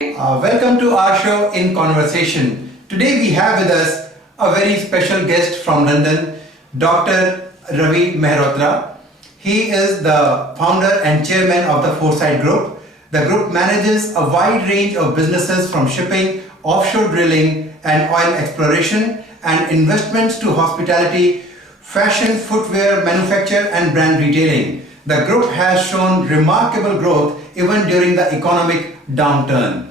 Welcome to our show In Conversation. Today we have with us a very special guest from London, Dr. Ravi Mehrotra. He is the founder and chairman of the Foresight Group. The group manages a wide range of businesses from shipping, offshore drilling and oil exploration and investments to hospitality, fashion, footwear, manufacture and brand retailing. The group has shown remarkable growth even during the economic downturn.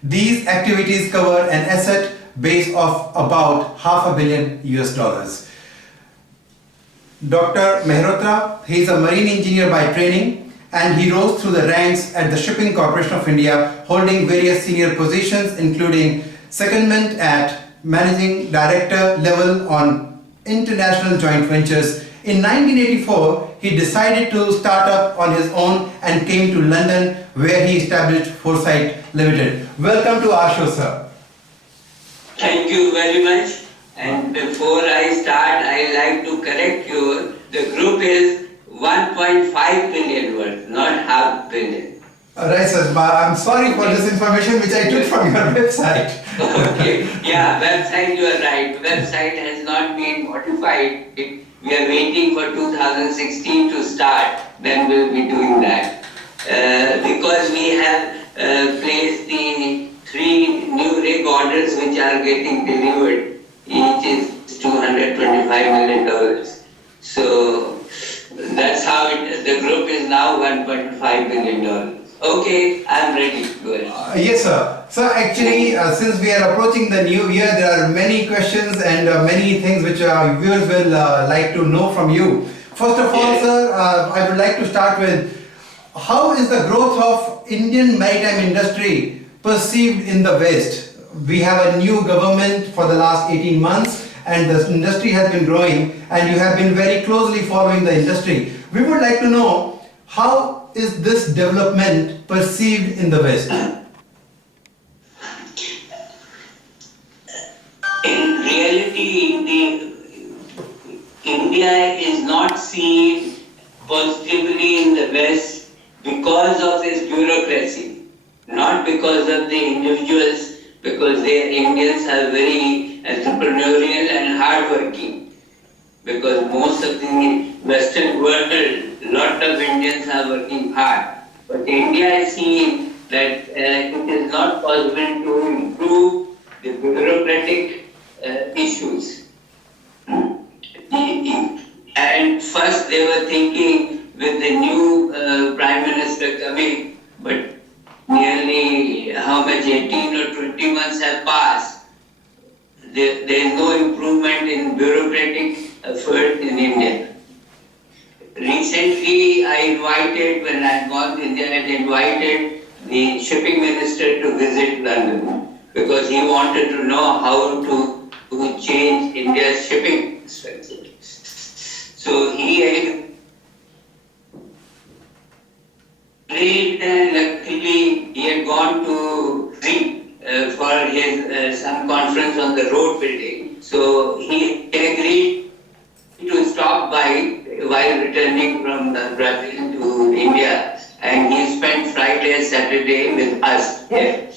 These activities cover an asset base of about $500 million US. Dr. Mehrotra, he is a marine engineer by training and he rose through the ranks at the Shipping Corporation of India, holding various senior positions including secondment at managing director level on international joint ventures. In 1984, he decided to start up on his own and came to London where he established Foresight Limited. Welcome to our show, sir. Thank you very much. And before I start, I like to correct you. The group is 1.5 billion worth, not half billion. Right, sir. I'm sorry for this information which I took from your website. Okay. Yeah, website, you are right. Website has not been modified. We are waiting for 2016 to start. Then we'll be doing that. Because we have placed the 3 new rig orders which are getting delivered. Each is $225 million. So that's how the group is now $1.5 billion. Okay, I'm ready. Go ahead. Yes, sir. So actually, since we are approaching the new year, there are many questions and many things which our viewers will like to know from you. First of all, sir, I would like to start with how is the growth of Indian maritime industry perceived in the West? We have a new government for the last 18 months and the industry has been growing and you have been very closely following the industry. We would like to know how is this development perceived in the West? In reality, India is not seen positively in the West because of its bureaucracy, not because of the individuals, because the Indians are very entrepreneurial and hardworking. Because most of the Western world, a lot of Indians are working hard. But India is seeing that it is not possible to improve the bureaucratic issues. And first they were thinking with the new Prime Minister coming, but nearly how much, 18 or 20 months have passed. There is no improvement in bureaucratic effort in India. Recently, when I had gone to India, I had invited the shipping minister to visit London because he wanted to know how to change India's shipping structure. So he agreed, and luckily he had gone to for his some conference on the road building. So he agreed to stop by while returning from Brazil to India, and he spent Friday and Saturday with us here.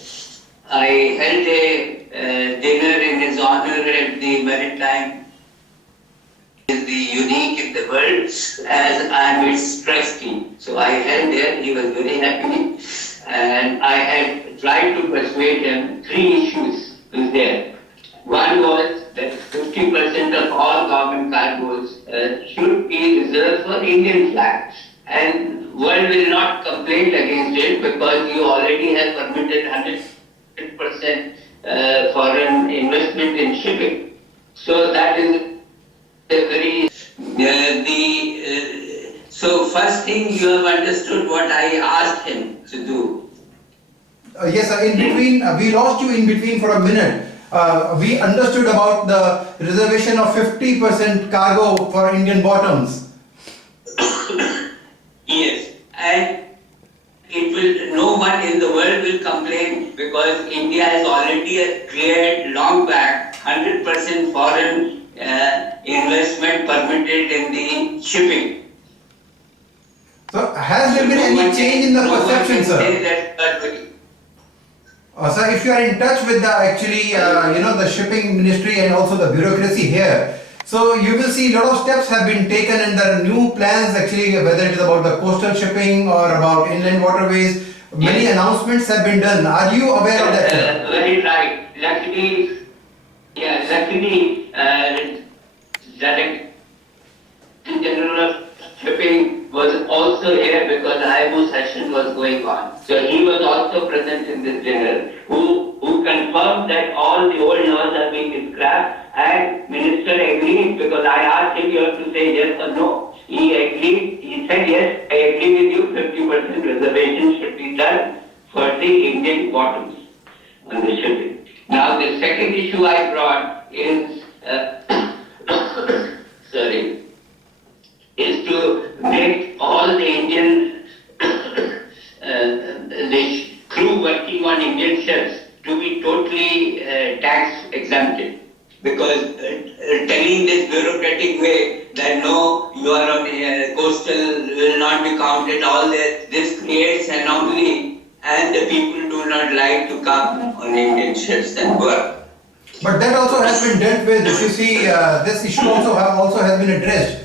I held a dinner in his honor at the Maritime. Is the unique in the world as I am its trustee. So I held there, he was very happy, and I had tried to persuade him 3 issues was there. One was that 50% of all government cargoes should be reserved for Indian flags. And world will not complain against it because you already have permitted 100% foreign investment in shipping. So that is a very... So first thing, you have understood what I asked him to do. Yes, sir. In between, we lost you in between for a minute. We understood about the reservation of 50% cargo for Indian bottoms. Yes, and no one in the world will complain because India has already cleared long back 100% foreign investment permitted in the shipping. So has there been any change in the perception, sir? Sir, if you are in touch with the the shipping ministry and also the bureaucracy here, so you will see a lot of steps have been taken and there are new plans actually, whether it is about the coastal shipping or about inland waterways, many announcements have been done. Are you aware of that, sir? Very right. Luckily, Director General of Shipping was also here because IMO session was going on. So he was also present in this dinner, who confirmed that all the old laws are being scrapped, and Minister agreed because I asked him, you have to say yes or no. He agreed, he said yes, I agree with you, 50% reservation should be done for the Indian bottoms on the shipping. Now the second issue I brought is, is to make all the Indian, the crew working on Indian ships to be totally tax exempted. Because telling this bureaucratic way that no, you are on coastal will not be counted, all that, this creates anomaly and the people do not like to come on Indian ships and work. But that also has been dealt with. If you see, this issue also has been addressed.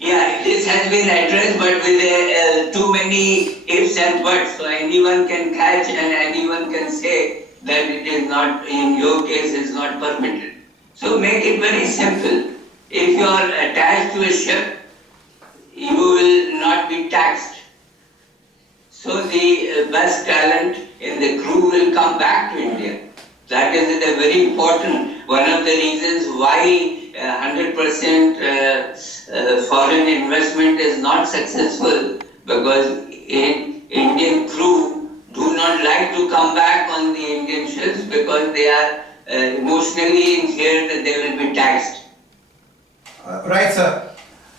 Yeah, this has been addressed, but with too many ifs and buts. So anyone can catch and anyone can say that it is not, in your case, it's not permitted. So make it very simple. If you are attached to a ship, you will not be taxed. So the best talent in the crew will come back to India. That is a very important, one of the reasons why 100% foreign investment is not successful, because Indian crew do not like to come back on the Indian ships because they are emotionally in fear that they will be taxed. Right, sir.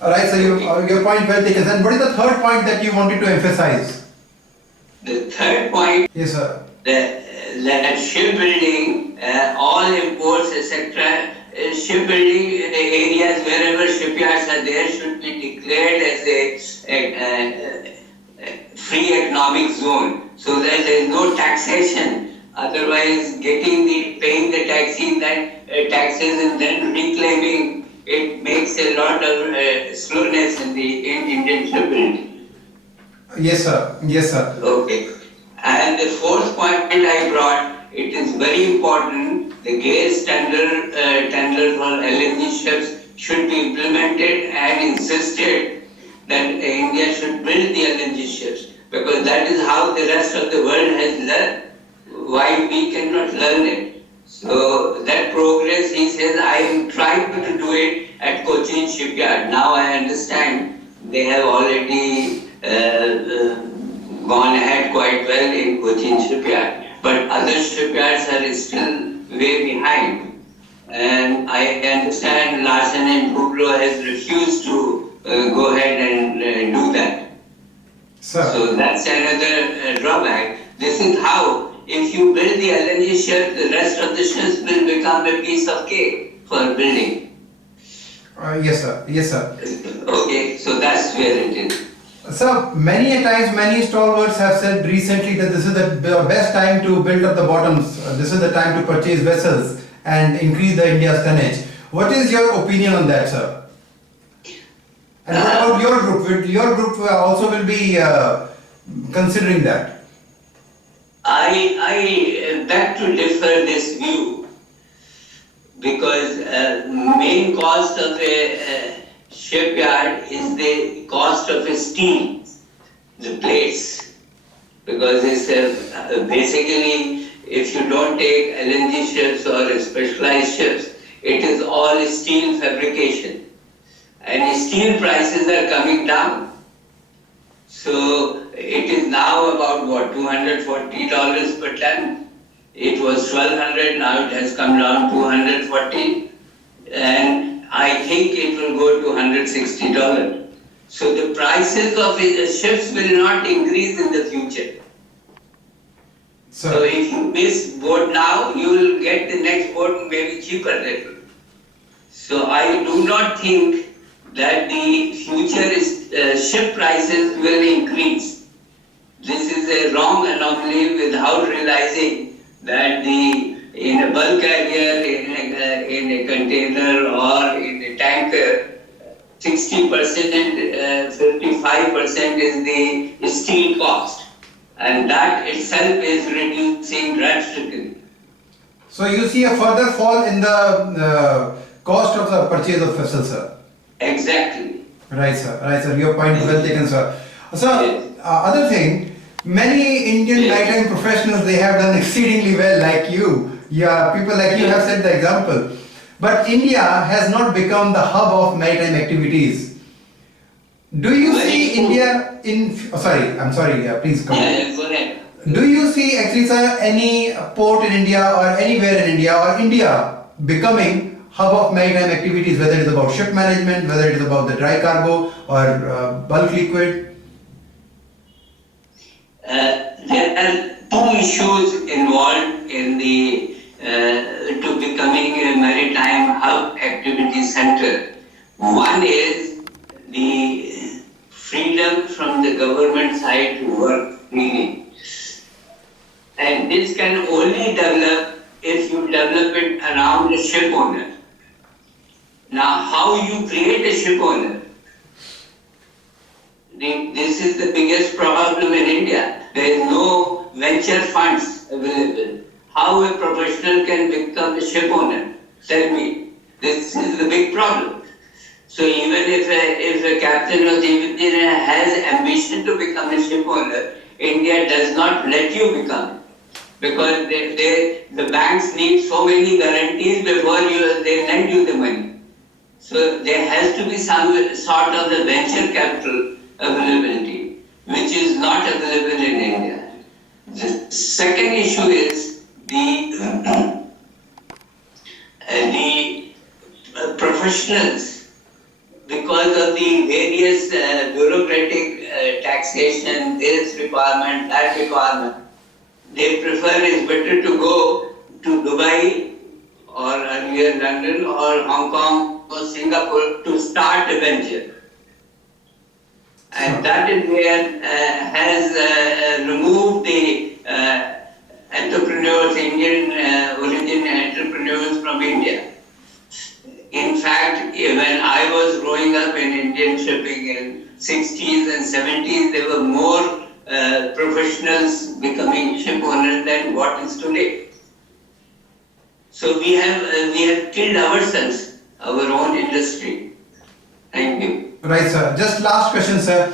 Right, sir. Your point well taken. And what is the third point that you wanted to emphasize? The third point, yes, sir. That shipbuilding, all imports, etc., shipbuilding areas wherever shipyards are there should be declared as a free economic zone, so that there is no taxation. Otherwise, paying the taxes and then reclaiming it makes a lot of slowness in Indian shipbuilding. Yes, sir. Yes, sir. Okay. And the fourth point I brought, it is very important, the gas tender for LNG ships should be implemented and insisted that India should build the LNG ships, because that is how the rest of the world has learned. Why we cannot learn it? So that progress, he says, I am trying to do it at Cochin shipyard. Now I understand they have already gone ahead quite well in Cochin shipyard, but other shipyards are still way behind. And I understand Larsen and Toubro has refused to go ahead and do that. Sir. So that's another drawback. This is how, if you build the LNG ship, the rest of the ships will become a piece of cake for building. Yes, sir. Yes, sir. Okay, so that's where it is. Sir, many a times, many stalwarts have said recently that this is the best time to build up the bottoms. This is the time to purchase vessels and increase the India's tonnage. What is your opinion on that, sir? And what about your group? Your group also will be considering that. I beg to differ this view, because main cost of a shipyard is the cost of a steel, the plates, because it's basically, if you don't take LNG ships or specialized ships, it is all steel fabrication, and steel prices are coming down. So it is now about what, $240 per ton. It was $1,200, now it has come down to $140, and I think it will go to $160. So the prices of the ships will not increase in the future. So if you miss boat now, you will get the next boat maybe cheaper little. So I do not think that the future ship prices will increase. This is a wrong anomaly without realizing that in a bulk carrier, in a container or in a tanker, 60%, 55% is the steel cost, and that itself is reducing drastically. So you see a further fall in the cost of the purchase of vessel, sir. Exactly. Right, sir. Right, sir. Your point is well taken, sir. Sir, Yes. Other thing, many Indian Yes. maritime professionals, they have done exceedingly well, like you. Yeah, people like you have set the example. But India has not become the hub of maritime activities. Do you see India in? Oh, sorry, I'm sorry. Please come. Yeah, go ahead. Do you see actually, sir, any port in India or anywhere in India or India becoming hub of maritime activities, whether it is about ship management, whether it is about the dry cargo or bulk liquid? There are two issues involved in the to becoming a maritime hub activity center. One is the freedom from the government side to work freely. And this can only develop if you develop it around a ship owner. Now, how you create a ship owner? This is the biggest problem in India. There is no venture funds available. How a professional can become a ship owner? Tell me. This is the big problem. So even if a captain or chief engineer has ambition to become a ship owner, India does not let you become, because the banks need so many guarantees before they lend you the money. So there has to be some sort of the venture capital availability, which is not available in India. The second issue is the professionals, because of the various bureaucratic taxation, this requirement, that requirement, they prefer it's better to go to Dubai or earlier London or Hong Kong or Singapore to start a venture. And that is where has removed the entrepreneurs, Indian origin entrepreneurs from India. In fact, when I was growing up in Indian shipping in 60s and 70s, there were more professionals becoming ship owners than what is today. So we have killed ourselves, our own industry. Thank you. Right, sir. Just last question, sir.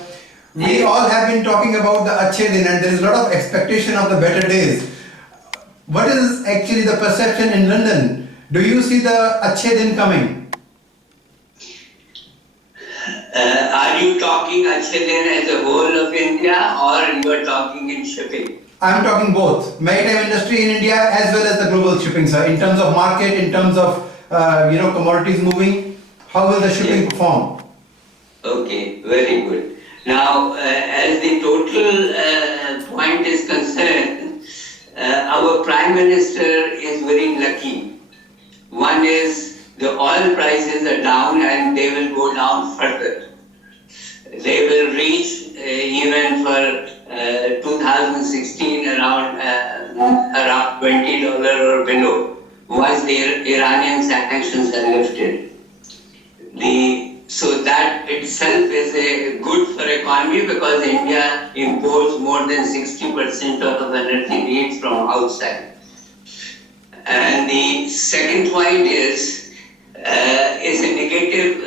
We all have been talking about the Achhe Din, and there is a lot of expectation of the better days. What is actually the perception in London? Do you see the Achhe Din coming? Are you talking Achhe Din as a whole of India, or you are talking in shipping? I am talking both. Maritime industry in India as well as the global shipping, sir. In terms of market, in terms of commodities moving, how will the shipping perform? Okay, very good. Now, as the total point is concerned, our Prime Minister is very lucky. One is the oil prices are down and they will go down further. They will reach even for 2016 around $20 or below once the Iranian sanctions are lifted. So that itself is a good for economy, because India imports more than 60% of energy needs from outside. And the second point is a negative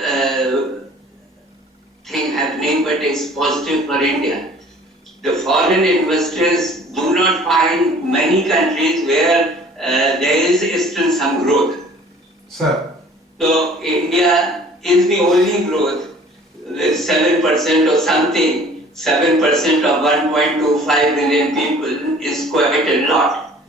thing happening, but it's positive for India. The foreign investors do not find many countries where there is still some growth. Sir. So India is the only growth with 7% or something. 7% of 1.25 million people is quite a lot.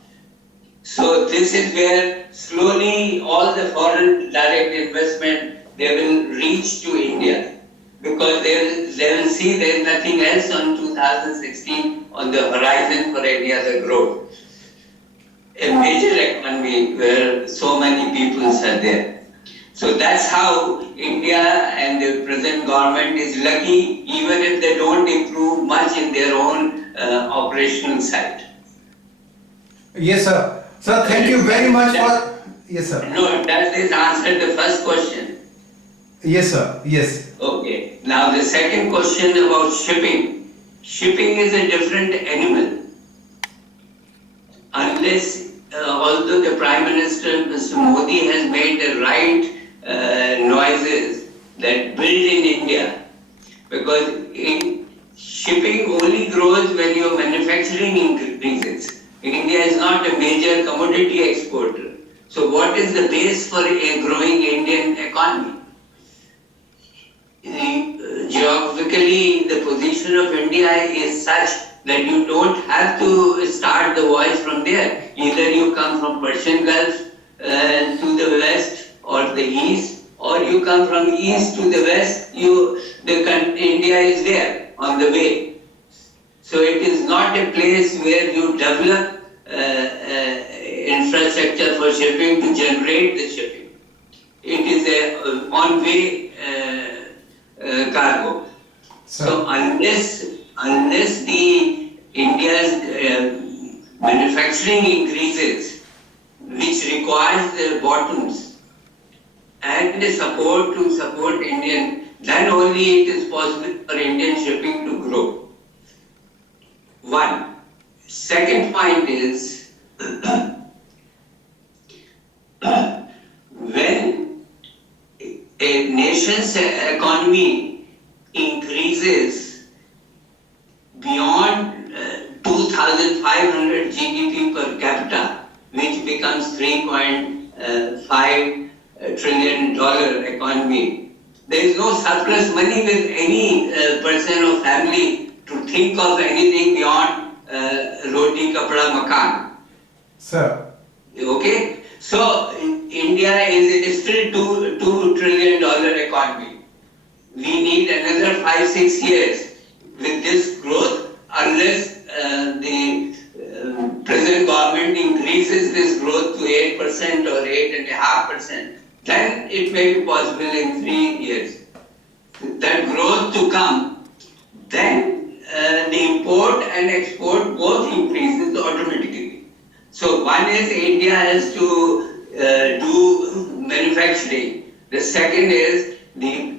So this is where slowly all the foreign direct investment, they will reach to India, because they will see there is nothing else on 2016 on the horizon for any other growth. A major economy where so many people are there. So that's how India and the present government is lucky, even if they don't improve much in their own operational side. Yes, sir. Sir, thank you very much for. Yes, sir. No, does this answer the first question? Yes, sir. Yes. Okay. Now the second question about shipping. Shipping is a different animal. Unless, although the Prime Minister, Mr. Modi, has made the right noises that build in India, because shipping only grows when your manufacturing increases. India is not a major commodity exporter. So what is the base for a growing Indian economy? Geographically, the position of India is such that you don't have to start the voyage from there. Either you come from Persian Gulf to the west or the east, or you come from east to the west, India is there on the way. So it is not a place where you develop infrastructure for shipping to generate the shipping. It is a on-way cargo. So unless the India's manufacturing increases, which requires the bottoms and the support to support Indian, then only it is possible for Indian shipping to grow. One. Second point is, when a nation's economy increases beyond 2,500 GDP per capita, which becomes $3.5 trillion economy, there is no surplus money with any person or family to think of anything beyond roti, kapda, makan. Sir. Okay? So, India is still $2 trillion economy. We need another 5-6 years with this growth, unless the present government increases this growth to 8% or 8.5%, then it may be possible in 3 years. That growth to come, then the import and export both increases automatically. So one is India has to do manufacturing. The second is the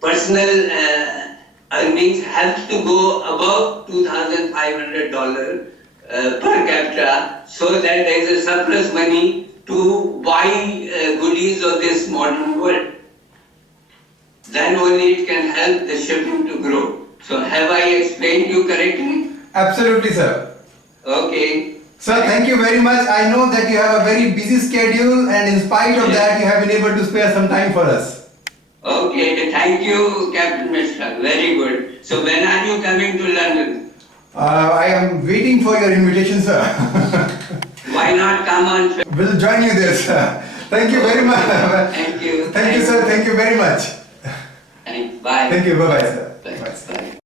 personal earnings have to go above $2,500 per capita, so that there is a surplus money to buy goodies of this modern world. Then only it can help the shipping to grow. So have I explained you correctly? Absolutely, sir. Okay. Sir, thank you very much. I know that you have a very busy schedule, and in spite of that, you have been able to spare some time for us. Okay, thank you, Captain Mishra. Very good. So when are you coming to London? I am waiting for your invitation, sir. Why not come on? We'll join you there, sir. Thank you very much. Thank you. Thank you, sir. Thank you very much. Bye. Thank you. Bye-bye, sir. Bye. Bye.